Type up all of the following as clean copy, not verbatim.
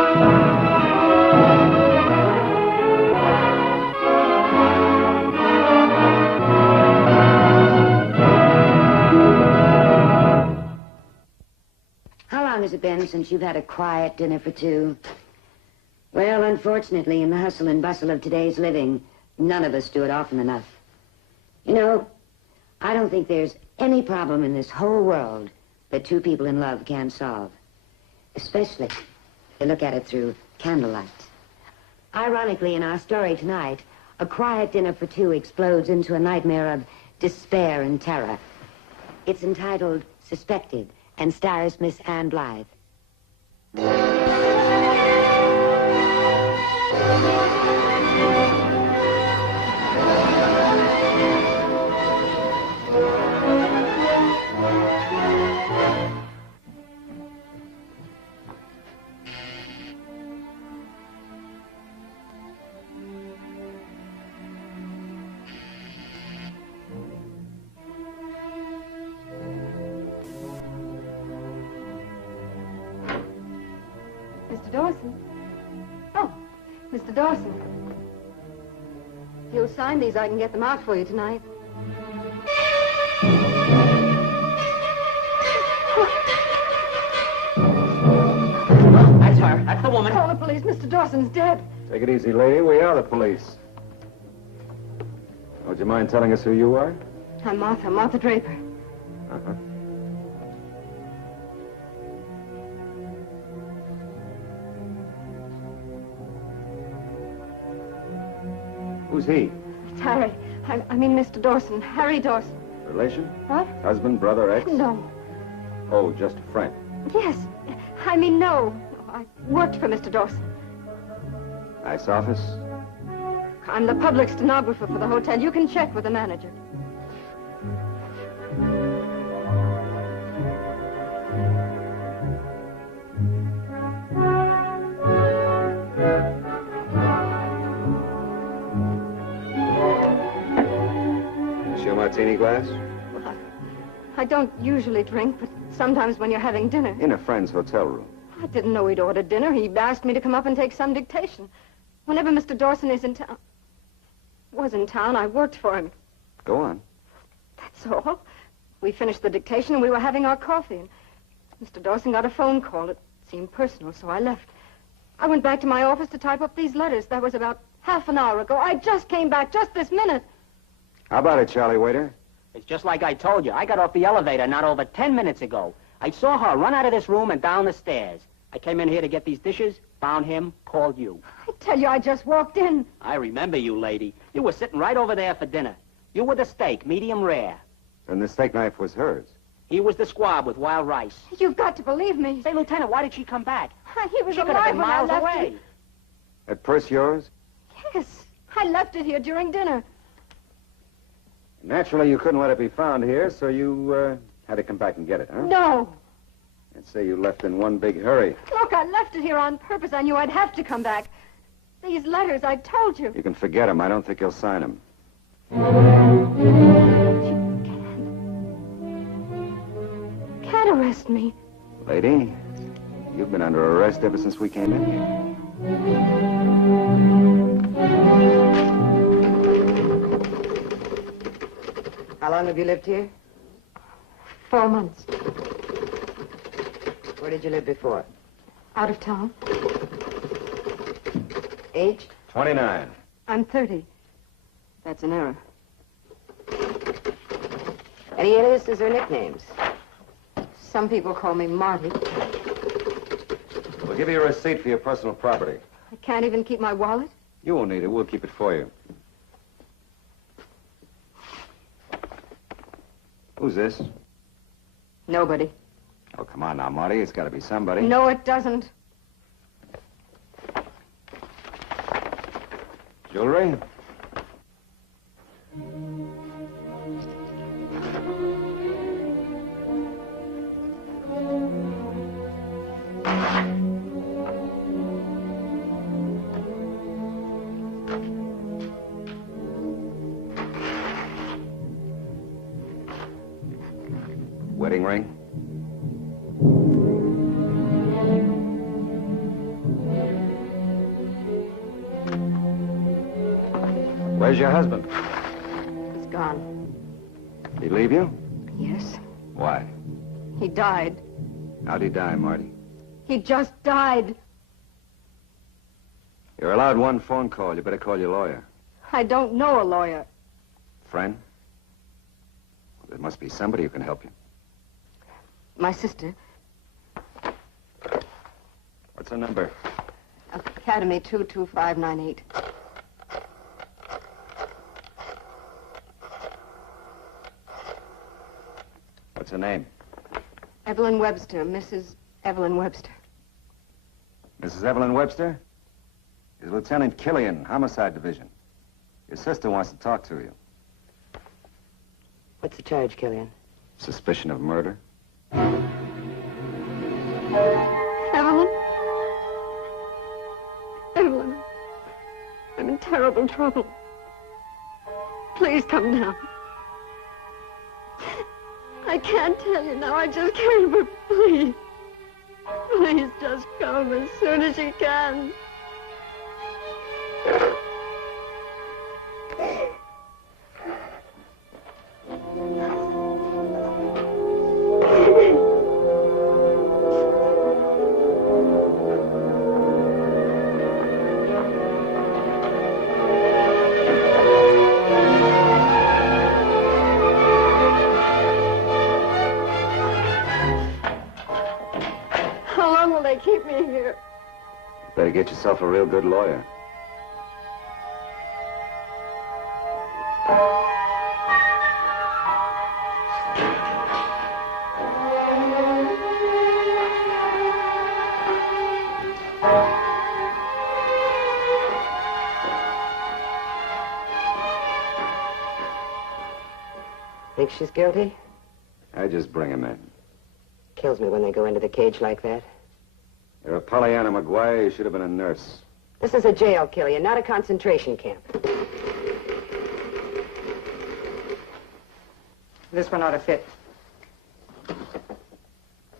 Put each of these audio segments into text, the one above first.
How long has it been since you've had a quiet dinner for two? Well, unfortunately, in the hustle and bustle of today's living, none of us do it often enough. You know, I don't think there's any problem in this whole world that two people in love can't solve. Especially if they look at it through candlelight. Ironically, in our story tonight, a quiet dinner for two explodes into a nightmare of despair and terror. It's entitled Suspected and stars Miss Anne Blyth. Mr. Dawson. Oh, Mr. Dawson. If you'll sign these, I can get them out for you tonight. That's her. That's the woman. Call the police. Mr. Dawson's dead. Take it easy, lady. We are the police. Would you mind telling us who you are? I'm Martha Draper. Uh-huh. Who's he? It's Harry. I mean Mr. Dawson. Harry Dawson. Relation? What? Husband, brother, ex? No. Oh, just a friend. Yes. I mean, no. I worked for Mr. Dawson. Nice office. I'm the public stenographer for the hotel. You can check with the manager. Is your martini glass? I don't usually drink, but sometimes when you're having dinner. In a friend's hotel room. I didn't know he'd ordered dinner. He asked me to come up and take some dictation. Whenever Mr. Dawson is in town... was in town, I worked for him. Go on. That's all. We finished the dictation and we were having our coffee. And Mr. Dawson got a phone call. It seemed personal, so I left. I went back to my office to type up these letters. That was about half an hour ago. I just came back, just this minute. How about it, Charlie Waiter? It's just like I told you. I got off the elevator not over 10 minutes ago. I saw her run out of this room and down the stairs. I came in here to get these dishes, found him, called you. I tell you, I just walked in. I remember you, lady. You were sitting right over there for dinner. You were the steak, medium rare. And the steak knife was hers. He was the squab with wild rice. You've got to believe me. Say, Lieutenant, why did she come back? He was She could have alive been when I miles left away. it. That purse yours? Yes, I left it here during dinner. Naturally, you couldn't let it be found here, so you had to come back and get it, huh? No. I'd say you left in one big hurry. Look, I left it here on purpose. I knew I'd have to come back. These letters, I told you. You can forget them. I don't think you'll sign them. You can't arrest me. Lady, you've been under arrest ever since we came in here. How long have you lived here? 4 months. Where did you live before? Out of town. Age? 29. I'm 30. That's an error. Any aliases or nicknames? Some people call me Marty. We'll give you a receipt for your personal property. I can't even keep my wallet. You won't need it. We'll keep it for you. Who's this? Nobody. Oh, come on now, Marty. It's got to be somebody. No, it doesn't. Jewelry? Wedding ring? Where's your husband? He's gone. Did he leave you? Yes. Why? He died. How'd he die, Marty? He just died. You're allowed one phone call. You better call your lawyer. I don't know a lawyer. Friend? Well, there must be somebody who can help you. My sister. What's her number? Academy 22598. What's her name? Evelyn Webster, Mrs. Evelyn Webster. Mrs. Evelyn Webster? Is Lieutenant Killian, Homicide Division. Your sister wants to talk to you. What's the charge, Killian? Suspicion of murder? Evelyn? Evelyn, I'm in terrible trouble. Please come down. I can't tell you now, I just can't, but please. Please just come as soon as you can. How long will they keep me here? Better get yourself a real good lawyer. Think she's guilty? I just bring him in. Kills me when they go into the cage like that. You're a Pollyanna McGuire. You should have been a nurse. This is a jail, Killian, not a concentration camp. This one ought to fit.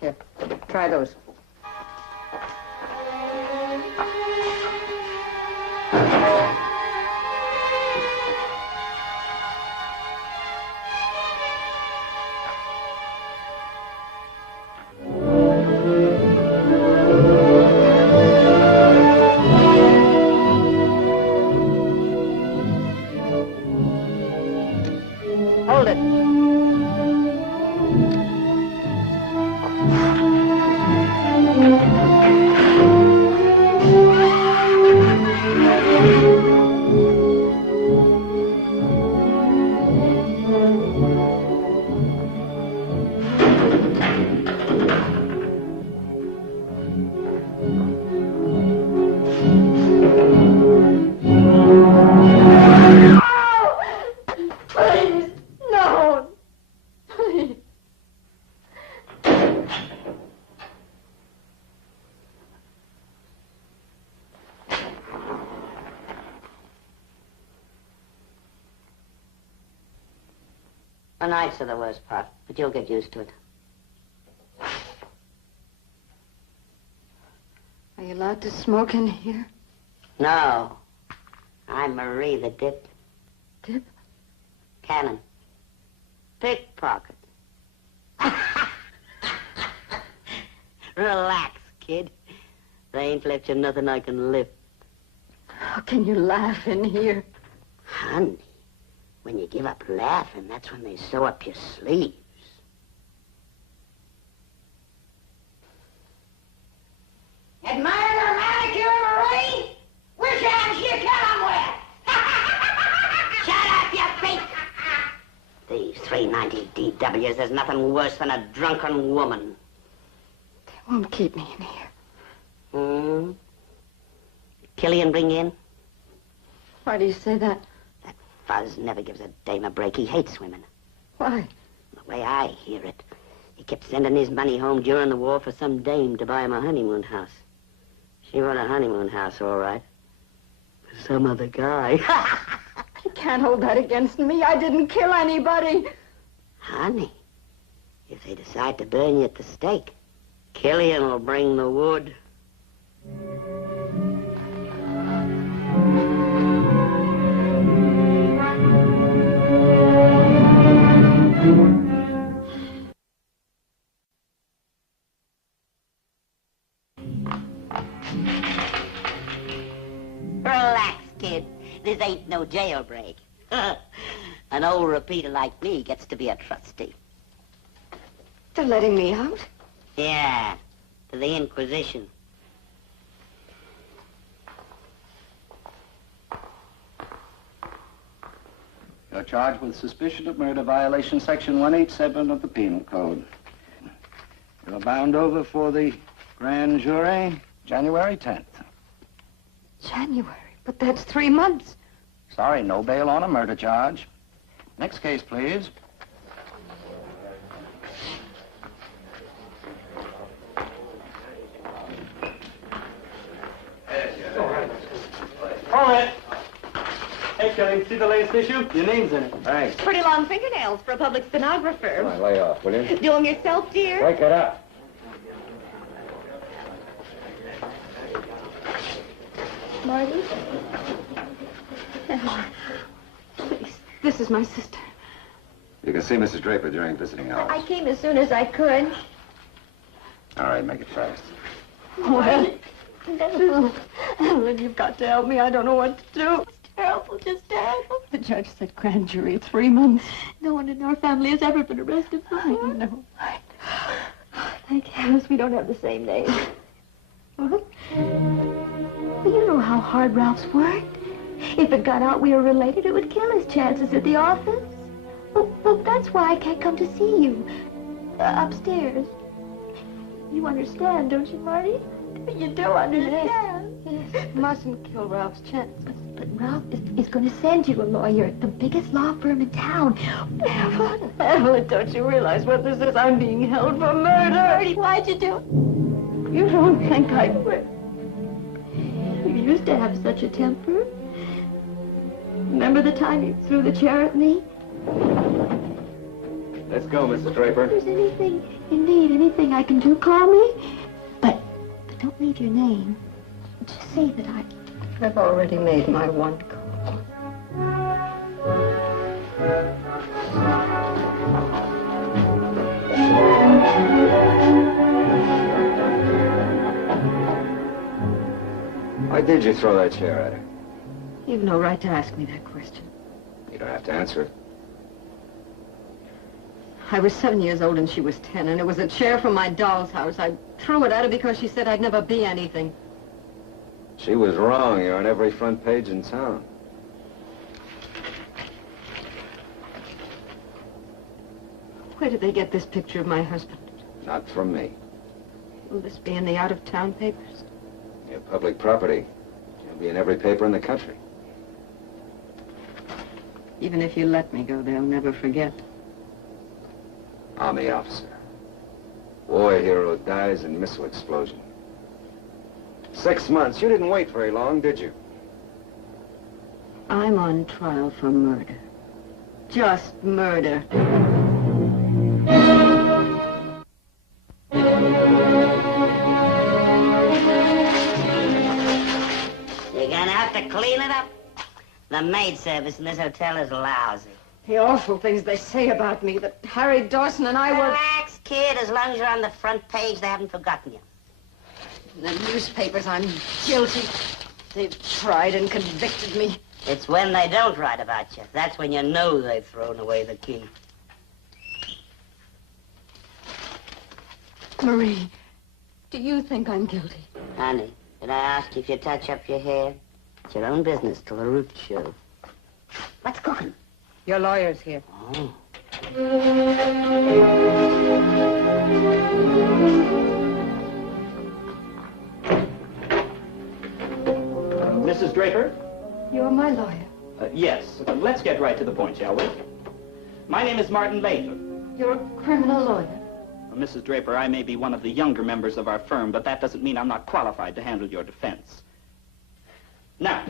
Here, try those. Hold it. Please, no. Please. The nights are the worst part, but you'll get used to it. Are you allowed to smoke in here? No. I'm Marie the Dip. Dip? Cannon. Pickpocket. Relax, kid. They ain't left you nothing I can lift. How can you laugh in here? Honey, when you give up laughing, that's when they sew up your sleeves. Admire the manicure, Marie? Which hands you come with? Shut up, you freak! These 390 DWs, there's nothing worse than a drunken woman. They won't keep me in here. Hmm? Killian bring you in? Why do you say that? That fuzz never gives a dame a break. He hates women. Why? The way I hear it, he kept sending his money home during the war for some dame to buy him a honeymoon house. She want a honeymoon house, all right. For some other guy. You can't hold that against me. I didn't kill anybody. Honey, if they decide to burn you at the stake, Killian will bring the wood. Relax, kid. This ain't no jailbreak. An old repeater like me gets to be a trustee. They're letting me out? Yeah, to the Inquisition. You're charged with suspicion of murder violation, section 187 of the Penal Code. You're bound over for the grand jury January 10th. January? But that's 3 months. Sorry, no bail on a murder charge. Next case, please. All right. Hey, Kelly, see the latest issue? Your name's in it. Thanks. Pretty long fingernails for a public stenographer. Come on, lay off, will you? Doing yourself, dear? Break it up. Marty? Please, this is my sister. You can see Mrs. Draper during visiting hours. I came as soon as I could. All right, make it fast. Well, Evelyn, you've got to help me. I don't know what to do. It's terrible, just terrible. The judge said grand jury, 3 months. No one in our family has ever been arrested for I it. know. Thank heavens we don't have the same name. Well, you know how hard Ralph's worked. If it got out we were related, it would kill his chances at the office. Well, that's why I can't come to see you. Upstairs. You understand, don't you, Marty? You do understand. Yes, mustn't kill Ralph's chances. But Ralph is going to send you a lawyer at the biggest law firm in town. Evelyn, don't you realize what this is? I'm being held for murder. Marty, why'd you do it? You don't think I would? You used to have such a temper. Remember the time you threw the chair at me? Let's go, Mrs. Draper. If there's anything you need, anything I can do, call me. But don't leave your name. Just say that I've already made my one call. Why did you throw that chair at her? You've no right to ask me that question. You don't have to answer it. I was 7 years old and she was 10, and it was a chair from my doll's house. I threw it at her because she said I'd never be anything. She was wrong. You're on every front page in town. Where did they get this picture of my husband? Not from me. Will this be in the out-of-town papers? You're public property. You'll be in every paper in the country. Even if you let me go, they'll never forget. Army officer. War hero dies in missile explosion. 6 months. You didn't wait very long, did you? I'm on trial for murder. Just murder. You're gonna have to clean it up. The maid service in this hotel is lousy. The awful things they say about me, that Harry Dawson and I were... Relax, kid. As long as you're on the front page, they haven't forgotten you. In the newspapers, I'm guilty. They've tried and convicted me. It's when they don't write about you. That's when you know they've thrown away the key. Marie, do you think I'm guilty? Honey, did I ask you if you touch up your hair? It's your own business till the roots show. What's cooking? Your lawyer's here. Oh. Mrs. Draper? You're my lawyer. Yes. Let's get right to the point, shall we? My name is Martin Blyth. You're a criminal lawyer. Mrs. Draper, I may be one of the younger members of our firm, but that doesn't mean I'm not qualified to handle your defense. Now,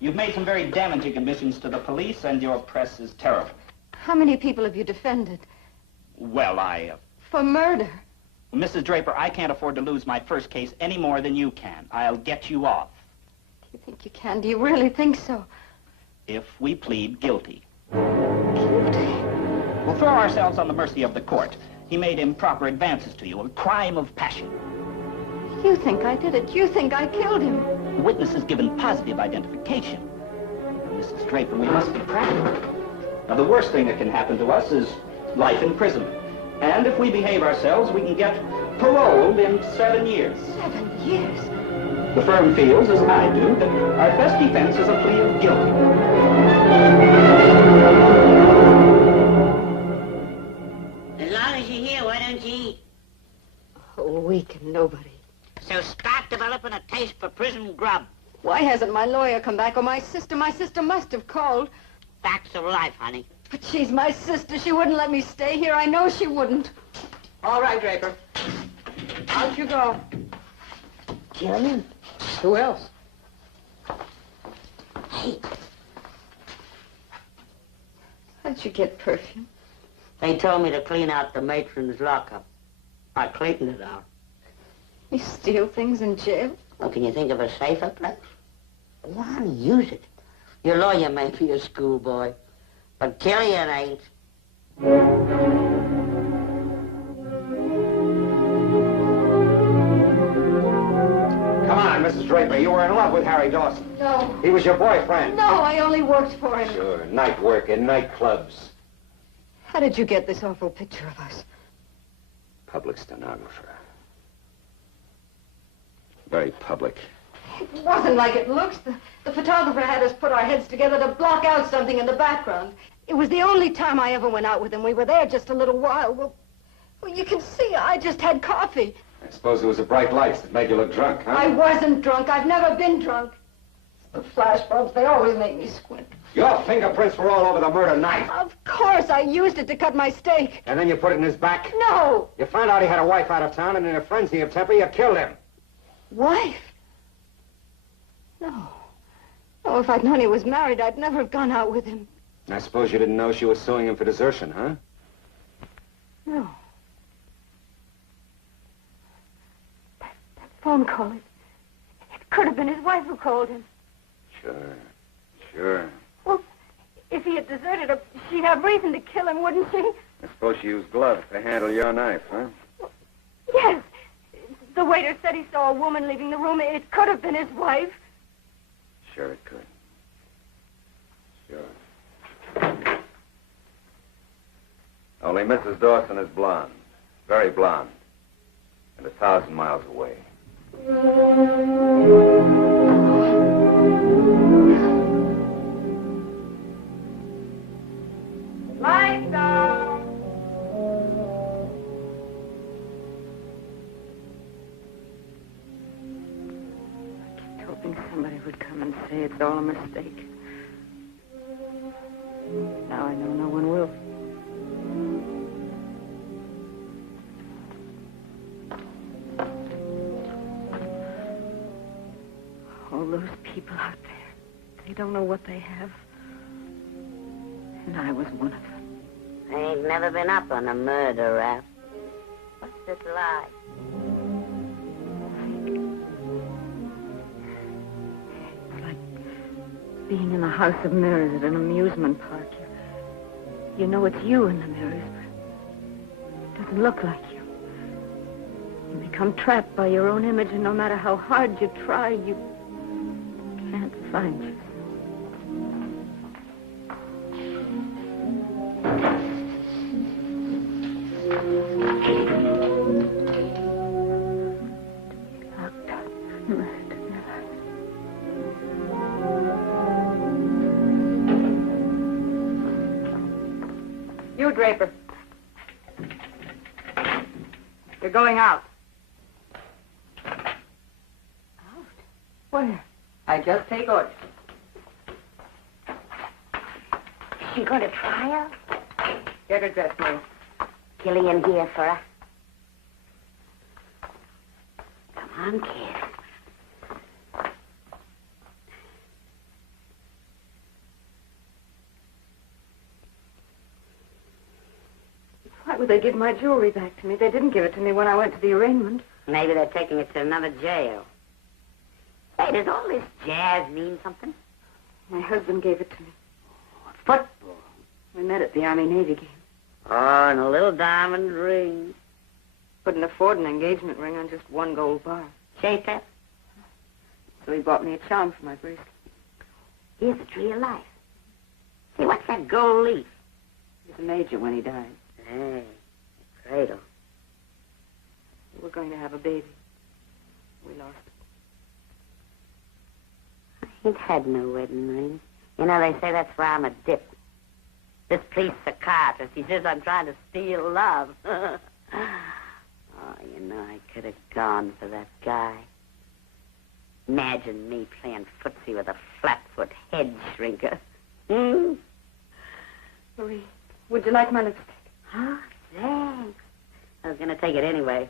you've made some very damaging admissions to the police, and your press is terrible. How many people have you defended? Well, For murder. Mrs. Draper, I can't afford to lose my first case any more than you can. I'll get you off. Do you think you can? Do you really think so? If we plead guilty. Guilty? We'll throw ourselves on the mercy of the court. He made improper advances to you, a crime of passion. You think I did it. You think I killed him. The witness has given positive identification. Now, Mrs. Draper, we must be practical. Now, the worst thing that can happen to us is life imprisonment. And if we behave ourselves, we can get paroled in 7 years. 7 years? The firm feels, as I do, that our best defense is a plea of guilty. As long as you're here, why don't you eat? A whole week and nobody. So start developing a taste for prison grub. Why hasn't my lawyer come back, or my sister? My sister must have called. Facts of life, honey. But she's my sister. She wouldn't let me stay here. I know she wouldn't. All right, Draper. Out you go. Jillian? Who else? Hey, How'd you get perfume? they told me to clean out the matron's lockup. I cleaned it out. You steal things in jail? Well, can you think of a safer place? You ought to use it. Your lawyer may be a schoolboy, but Killian ain't. Come on, Mrs. Draper. You were in love with Harry Dawson. No. He was your boyfriend. No, I only worked for him. Sure, night work in nightclubs. How did you get this awful picture of us? Public stenographer. Very public. It wasn't like it looks. The photographer had us put our heads together to block out something in the background. It was the only time I ever went out with him. We were there just a little while. Well, you can see I just had coffee. I suppose it was the bright lights that made you look drunk, huh? I wasn't drunk. I've never been drunk. The flash bulbs, they always make me squint. Your fingerprints were all over the murder knife. Of course, I used it to cut my steak. And then you put it in his back? No. You found out he had a wife out of town, and in a frenzy of temper, you killed him. Wife? No. Oh, if I'd known he was married, I'd never have gone out with him. I suppose you didn't know she was suing him for desertion, huh? No. That phone call, it could have been his wife who called him. Sure. Well, if he had deserted her, she'd have reason to kill him, wouldn't she? I suppose she used gloves to handle your knife, huh? Yes. The waiter said he saw a woman leaving the room. It could have been his wife. Sure it could. Sure. Only Mrs. Dawson is blonde. Very blonde. And 1,000 miles away. Lights out. I kept hoping somebody would come and say it's all a mistake. Now I know no one will. All those people out there, they don't know what they have. And I was one of them. I ain't never been up on a murder rap. What's it like? It's like being in a house of mirrors at an amusement park. You know it's you in the mirrors, but it doesn't look like you. You become trapped by your own image, and no matter how hard you try, you can't find you. You, Draper. You're going out. Out? Where? I just take orders. She going to trial? Get her dressed, Mary. Killian here for her. Come on, kid. Why would they give my jewelry back to me? They didn't give it to me when I went to the arraignment. Maybe they're taking it to another jail. Hey, does all this jazz mean something? My husband gave it to me. Football. We met at the Army-Navy game. Oh, and a little diamond ring. Couldn't afford an engagement ring on just one gold bar. Jacob? So he bought me a charm for my birthday. Here's the tree of life. Say, what's that gold leaf? He was a major when he died. Hey, a cradle. We were going to have a baby. We lost it. I ain't had no wedding ring. You know, they say that's where I'm a dip. This police psychiatrist, he says I'm trying to steal love. Oh, you know, I could have gone for that guy. Imagine me playing footsie with a flatfoot head shrinker. Hmm? Marie, would you like my lipstick? Oh, thanks. I was going to take it anyway.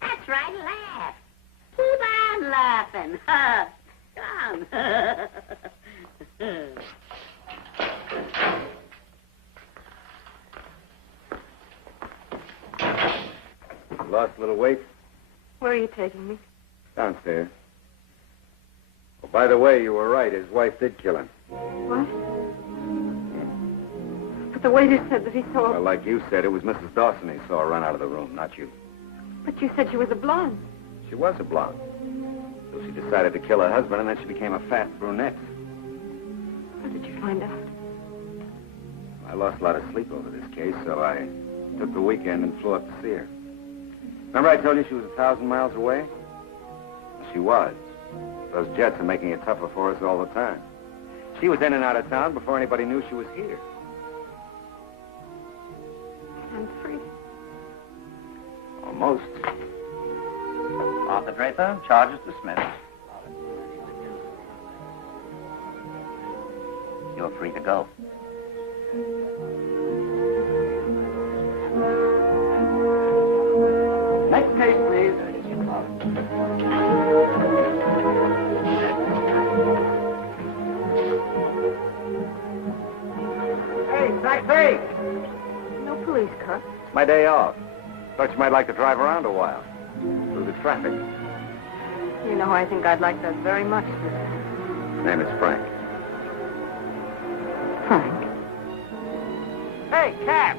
That's right, laugh. Keep on laughing. Come on. Lost a little weight? Where are you taking me? Downstairs. Oh, by the way, you were right. His wife did kill him. What? But the waiter said that he saw... Well, like you said, it was Mrs. Dawson he saw run out of the room, not you. But you said she was a blonde. She was a blonde. So she decided to kill her husband, and then she became a fat brunette. How did you find out? I lost a lot of sleep over this case, so I took the weekend and flew up to see her. Remember I told you she was 1,000 miles away? She was. Those jets are making it tougher for us all the time. She was in and out of town before anybody knew she was here. I'm free. Almost. Arthur Draper, charges dismissed. You're free to go. Next case, please. Hey, taxi! No police car. It's my day off. Thought you might like to drive around a while. Through the traffic. You know, I think I'd like that very much. His name is Frank. Frank. Hey, cab!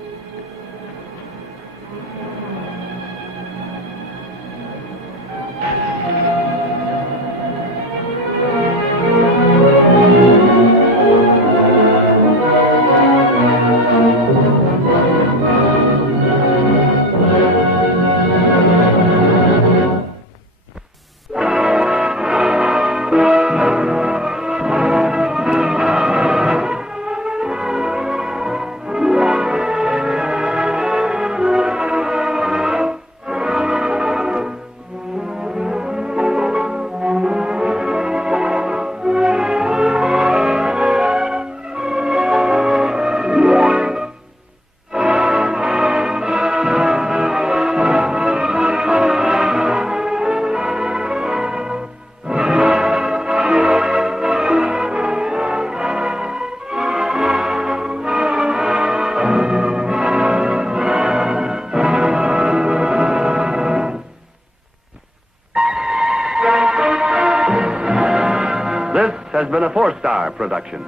This has been a 4-star production.